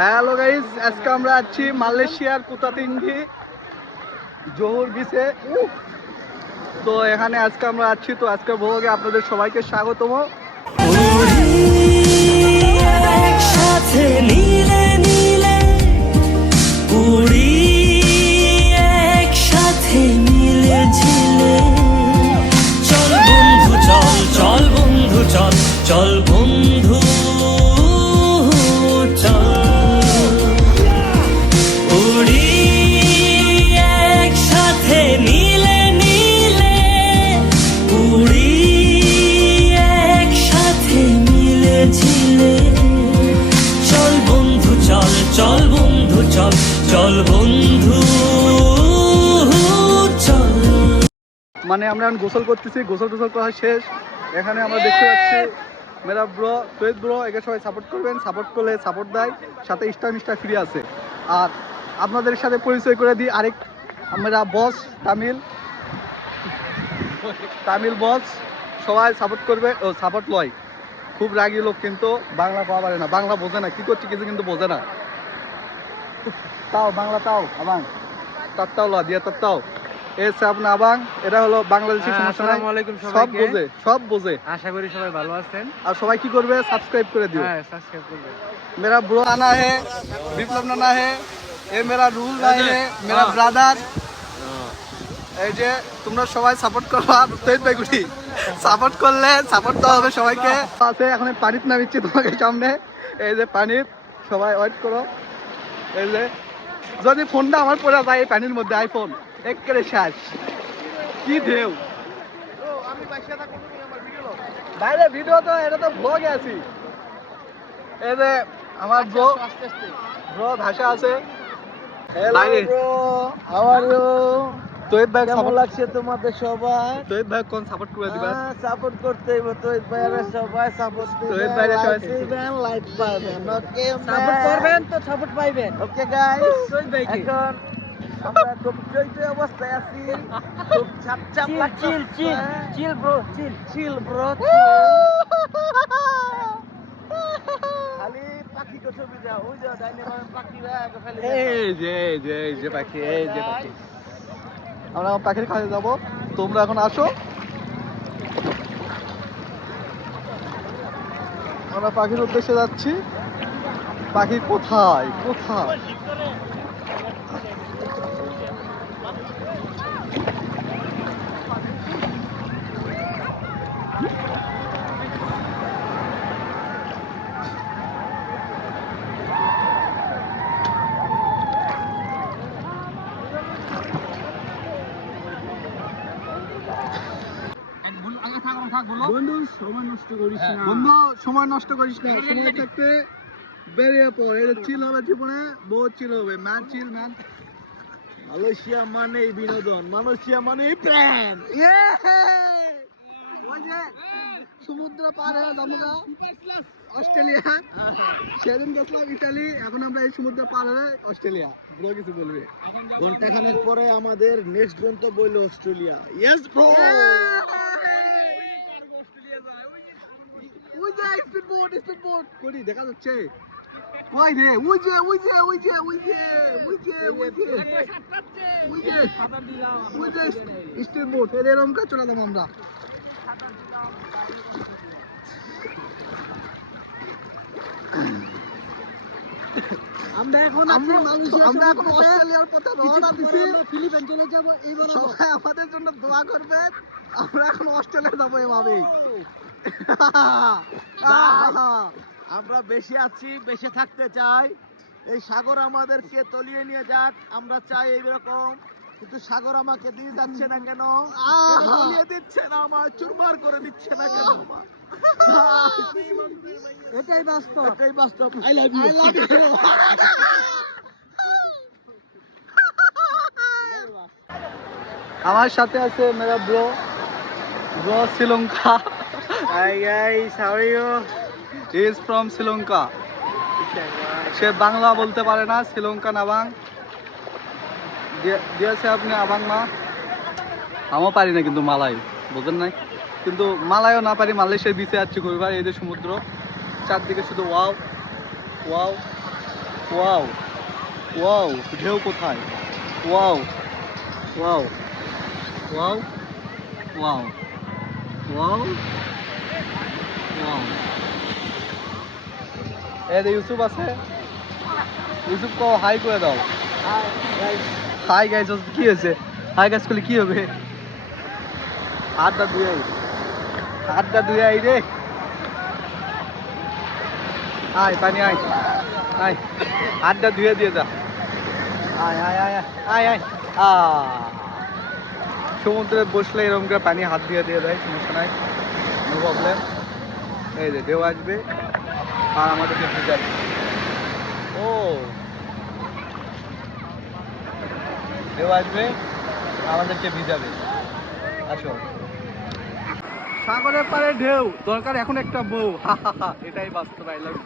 Hello guys আজকে আমরা আছি মালয়েশিয়ার কুতাতিঙ্গি জোহর বিচে তো এখানে আজকে আমরা আছি। তো আজকে ব্লগে আপনাদের সবাইকে স্বাগতম। একসাথে নীলে নীলে উড়ি একসাথে নীলে চল বন্ধু, চল চল বন্ধু, চল চল বন্ধু। মানে আমরা এখন গোসল করতেছি, গোসল টোসল করা শেষ। এখানে আমরা দেখতে পাচ্ছি মেরা ব্রো তৈদ ব্রো, একে সবাই সাপোর্ট করবেন সাপোর্ট করলে সাপোর্ট দেয়, সাথে ইস্টা মিস্টা ফ্রি আছে। আর আপনাদের সাথে পরিচয় করে দিই আরেক আমরা বস তামিল। তামিল বস সবাই সাপোর্ট করবে, ও সাপোর্ট লয়। খুব রাগী লোক কিন্তু, বাংলা পাওয়া পারে না। বাংলা বোঝে না, কি করছে কিছু কিন্তু বোঝে না। তাও, বাংলা তাও আবাং তার তাও ল দিয়ে তার তাও এ আপনার আবাং এটা হলো বাংলাদেশি হ্যাঁ, সমস্যা নাই আসসালামু আলাইকুম সব সবাইকে। বোঝে সব বোঝে আশা করি সবাই ভালো আছেন আর সবাই কি করবে সাবস্ক্রাইব করে দিও হ্যাঁ সাবস্ক্রাইব করবেন मेरा ब्रो आना है विप्लव नाना है ये मेरा रूल भाई है मेरा ব্রাদার এই যে তোমরা সবাই সাপোর্ট করো আর তৈরি বেগুটি সাপোর্ট করলে সাপোর্ট দেওয়া হবে সবাইকে আছে এখন এই পানিতে নামিচ্ছি তোমাকে সামনে এই যে পানির সবাই ওয়েট করো এই যে যদি ফোনটা আমার পড়ে যায় এই পানির মধ্যে আইফোন একেবারে শেষ। কি ঢেউ। বাইরে ভিডিও তো এটা তো ব্লগে আছি। এই যে আমার ব্রো ব্রো ভাষা আছে। বাইরে। হাউ আর ইউ তোহিত ভাই কেমন লাগছে তোমাদের সবাই? তোহিত ভাই কোন সাপোর্ট করে দিবা? সাপোর্ট করতে হইব তৈত ভাইয়ারা সবাই সাপোর্ট তৈত ভাইরা সবাই দিবেন লাইক পাবেন ওকে সাপোর্ট করবেন তো সাপোর্ট পাইবেন। ওকে গাইস তৈত ভাইকে। এখন আমরা চৈত্র অবস্থায় আছি। খুব চিল লাগছে। চিল চিল চিল ব্রো চিল চিল ব্রো খালি পাখি তো ছবি দাও। ওই যে ডাইনে বামে পাখিরা একে এই যে এই যে এই যে পাখি এই যে পাখি। আমরা পাখির কাছে যাব। তোমরা এখন আসো। আমরা পাখির উদ্দেশ্যে যাচ্ছি। পাখি কোথায়? কোথায়? বন্ধু সময় নষ্ট করিস না। বন্ধু সময় নষ্ট করিস না। সময় থাকতে বেরিয়ে পড়। এটা চিল হবে জীবনে বহুত চিল হবে। ম্যান চিল ম্যান মালয়েশিয়া মানেই বিনোদন মালয়েশিয়া মানেই প্রাণ ওই যে সমুদ্র পার হয়ে অস্ট্রেলিয়া। সেদিন গেছিলাম ইতালি এখন আমরা এই সমুদ্র পার হয়ে অস্ট্রেলিয়া। ব্রো কিছু বলবে? ঘণ্টা খানেক পরে আমাদের নেক্সট গন্তব্য হলো অস্ট্রেলিয়া। ইয়েস ব্রো ওই যে স্পিড বোট স্পিড বোট করি দেখা যাচ্ছে। ওই রে? ওই যে ওই যে ওই যে ওই যে ওই যে ওই যে ওই যে ওই যে স্পিড বোট এরকম কাজ চলে যাব আমরা। আমরা এখন আমরা আমরা এখন অস্ট্রেলিয়ার পথে রওনা দিছি। ফিলিপাইন চলে যাব এইবার সবাই আমাদের জন্য দোয়া করবেন। আমরা এখন অস্ট্রেলিয়া যাব এভাবেই। আমরা বেশি আছি বেশি থাকতে চাই। এই সাগর আমাদেরকে তলিয়ে নিয়ে যাক আমরা চাই এইরকম। কিন্তু সাগর আমাকে দিয়ে যাচ্ছে না কেন? দিচ্ছে না আমার চুরমার করে দিচ্ছে না কেন এটাই বাস্তব। এটাই বাস্তব। আই লাভ ইউ আমার সাথে আছে মেরা bro bro Sri Lanka. Hi guys how are you is from Sri Lanka সে বাংলা বলতে পারে না শ্রীলঙ্কা নাবাং দিয়ে- দিয়েছে আপনি আবাং মা? আমিও পারি না কিন্তু মালাই বুঝেন নাই? কিন্তু মালায়ও না পারি মালয়েশিয়ার বিচে যাচ্ছি ঘুরবার এই যে সমুদ্র চারদিকে শুধু ওয়াও ওয়াও ওয়াও ওয়াও ঢেউ কোথায়? Wow wow wow wow wow wow এই যে ইউসুফ আছে, ইউসুফ কো হাই করে দাও। হাই গাইস কি হয়েছে? হাই গাইস করলে কি হবে? হাতটা ধুয়ে আই হাতটা ধুয়ে আই রে। আয়, পানি আয়। আয়। হাতটা ধুয়ে দিয়ে যা। আয় আয় আয় আয় আয় আ সমুদ্রে বসলে এরকম করে পানি হাত দিয়ে দিয়ে দেয়, সমস্যা নাই। নো প্রবলেম এই যে, ঢেউ আসবে, আর আমাদেরকে ভিজাবে ও। ঢেউ আসবে, আমাদেরকে ভিজাবে। আসো। সাগরের পারে ঢেউ, দরকার এখন একটা বউ। হা হা এটাই বাস্তব আই লাভ